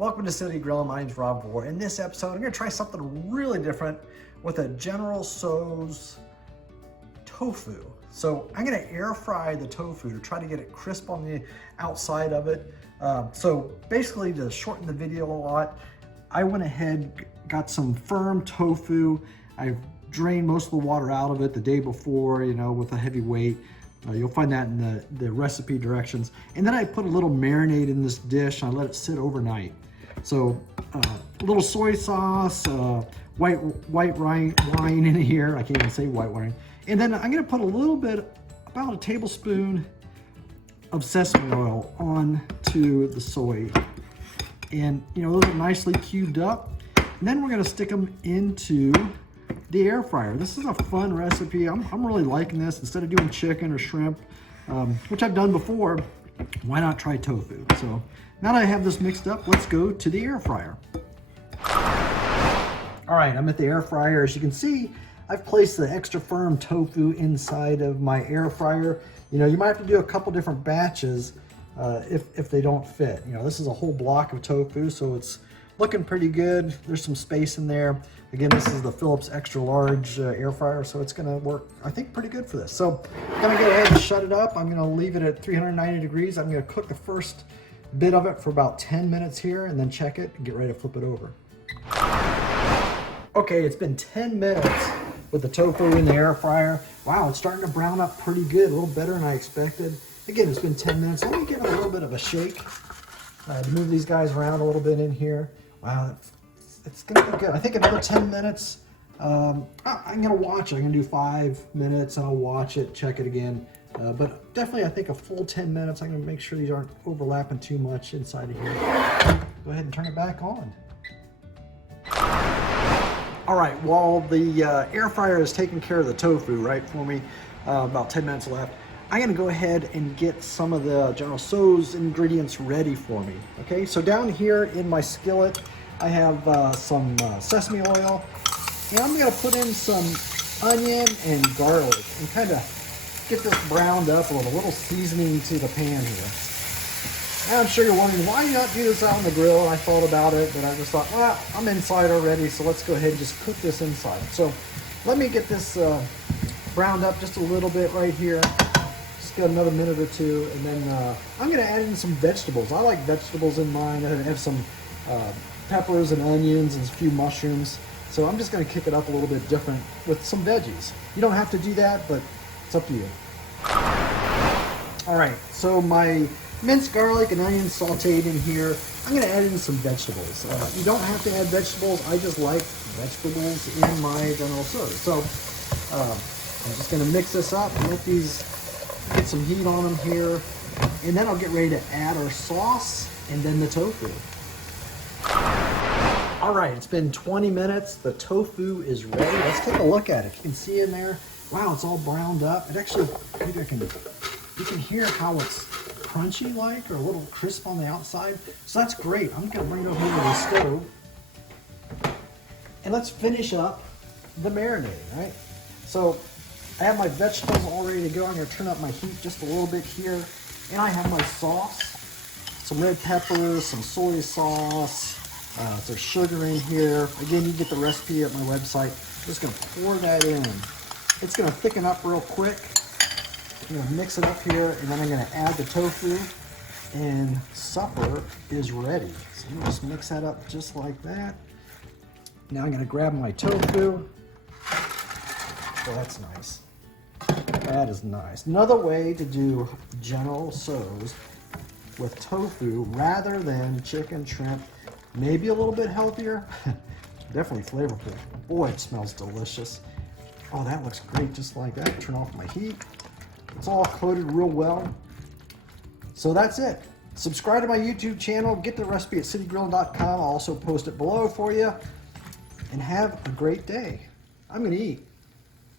Welcome to City Grill. My name's Rob Vore. In this episode, I'm going to try something really different with a General Tso's tofu. So I'm going to air fry the tofu to try to get it crisp on the outside of it. So basically, to shorten the video a lot, I went ahead, got some firm tofu. I've drained most of the water out of it the day before, with a heavy weight. You'll find that in the recipe directions. And then I put a little marinade in this dish and I let it sit overnight. So a little soy sauce, white wine in here. I can't even say white wine. And then I'm gonna put a little bit, about a tablespoon of sesame oil onto the soy. And those are nicely cubed up. And then we're gonna stick them into the air fryer. This is a fun recipe. I'm really liking this. Instead of doing chicken or shrimp, which I've done before, why not try tofu? So now that I have this mixed up, let's go to the air fryer. All right, I'm at the air fryer. As you can see, I've placed the extra firm tofu inside of my air fryer. You might have to do a couple different batches if they don't fit. This is a whole block of tofu, so it's looking pretty good. There's some space in there. Again, this is the Phillips extra large air fryer, so it's gonna work, I think, pretty good for this. So I'm gonna go ahead and shut it up. I'm gonna leave it at 390 degrees. I'm gonna cook the first bit of it for about 10 minutes here and then check it and get ready to flip it over. Okay, it's been 10 minutes with the tofu in the air fryer. Wow, it's starting to brown up pretty good, a little better than I expected. Again, it's been 10 minutes. Let me give it a little bit of a shake to move these guys around a little bit in here. Wow, it's gonna be good. I think another 10 minutes. I'm gonna watch it. I'm gonna do 5 minutes and I'll watch it, check it again. But definitely, I think a full 10 minutes. I'm gonna make sure these aren't overlapping too much inside of here. Go ahead and turn it back on. All right, while the air fryer is taking care of the tofu, right, for me, about 10 minutes left, I'm gonna go ahead and get some of the General Tso's ingredients ready for me. Okay, so down here in my skillet, I have some sesame oil, and I'm gonna put in some onion and garlic and kind of get this browned up a little seasoning to the pan here. And I'm sure you're wondering, why do you not do this out on the grill? And I thought about it, but I just thought, well, I'm inside already, so let's go ahead and just cook this inside. So let me get this browned up just a little bit right here. Just got another minute or two, and then I'm gonna add in some vegetables. I like vegetables in mine. I have some peppers and onions and a few mushrooms. So I'm just gonna kick it up a little bit different with some veggies. You don't have to do that, but it's up to you. All right, so my minced garlic and onions sauteed in here. I'm gonna add in some vegetables. You don't have to add vegetables. I just like vegetables in my General Tso's. So I'm just gonna mix this up and let these get some heat on them here. And then I'll get ready to add our sauce and then the tofu. All right, it's been 20 minutes. The tofu is ready. Let's take a look at it. You can see in there, wow, it's all browned up. It actually, maybe you can hear how it's crunchy like, or a little crisp on the outside. So that's great. I'm gonna bring it over here to the stove. And let's finish up the marinade, right? So I have my vegetables all ready to go. I'm gonna turn up my heat just a little bit here. And I have my sauce, some red peppers, some soy sauce, there's sugar in here. Again, you get the recipe at my website. I'm just gonna pour that in. It's gonna thicken up real quick. I'm gonna mix it up here, and then I'm gonna add the tofu, and supper is ready. So you just mix that up just like that. Now I'm gonna grab my tofu. Oh, that's nice. That is nice. Another way to do General Tso's with tofu rather than chicken, shrimp, maybe a little bit healthier, definitely flavorful. Boy, it smells delicious. Oh, that looks great just like that. Turn off my heat. It's all coated real well. So that's it. Subscribe to my YouTube channel. Get the recipe at citygrill.com. I'll also post it below for you. And have a great day. I'm going to eat.